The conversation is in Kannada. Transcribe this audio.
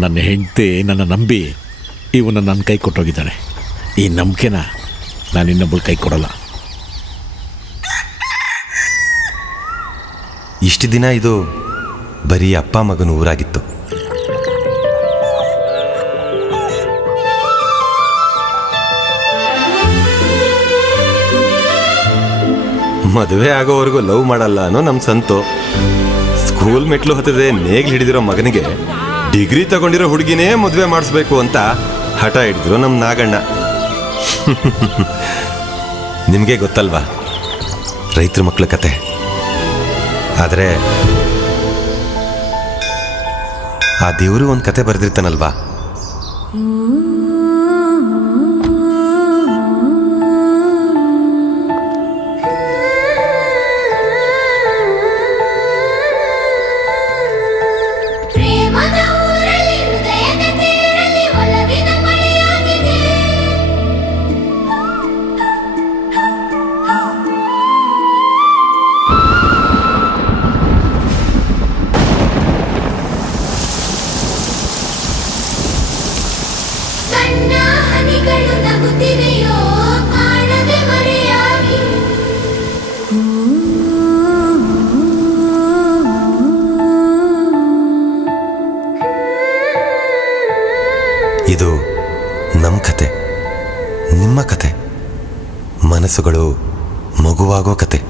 ನನ್ನ ಹೆಂಡತಿ ನನ್ನ ನಂಬಿ ಇವನ್ನ ನನ್ನ ಕೈ ಕೊಟ್ಟೋಗಿದ್ದಾಳೆ. ಈ ನಂಬಿಕೆನ ನಾನು ಇನ್ನೊಬ್ಬಳು ಕೈ ಕೊಡಲ್ಲ. ಇಷ್ಟು ದಿನ ಇದು ಬರೀ ಅಪ್ಪ ಮಗನ ಊರಾಗಿತ್ತು. ಮದುವೆ ಆಗೋವರೆಗೂ ಲವ್ ಮಾಡಲ್ಲ ಅನ್ನೋ ನಮ್ಮ ಸಂತು. ಸ್ಕೂಲ್ ಮೆಟ್ಲು ಹತ್ತದೆ ನೇಗ್ಲು ಹಿಡಿದಿರೋ ಮಗನಿಗೆ ಡಿಗ್ರಿ ತಗೊಂಡಿರೋ ಹುಡುಗಿನೇ ಮದುವೆ ಮಾಡಿಸ್ಬೇಕು ಅಂತ ಹಠ ಹಿಡಿದ್ರು ನಮ್ಮ ನಾಗಣ್ಣ. ನಿಮಗೆ ಗೊತ್ತಲ್ವಾ ರೈತರ ಮಕ್ಕಳ ಕತೆ. ಆದರೆ ಆ ದೇವರು ಒಂದು ಕತೆ ಬರೆದಿರ್ತಾನಲ್ವಾ, ಇದು ನಮ್ಮ ಕತೆ, ನಿಮ್ಮ ಕತೆ, ಮನಸ್ಸುಗಳು ಮಗುವಾಗೋ ಕತೆ.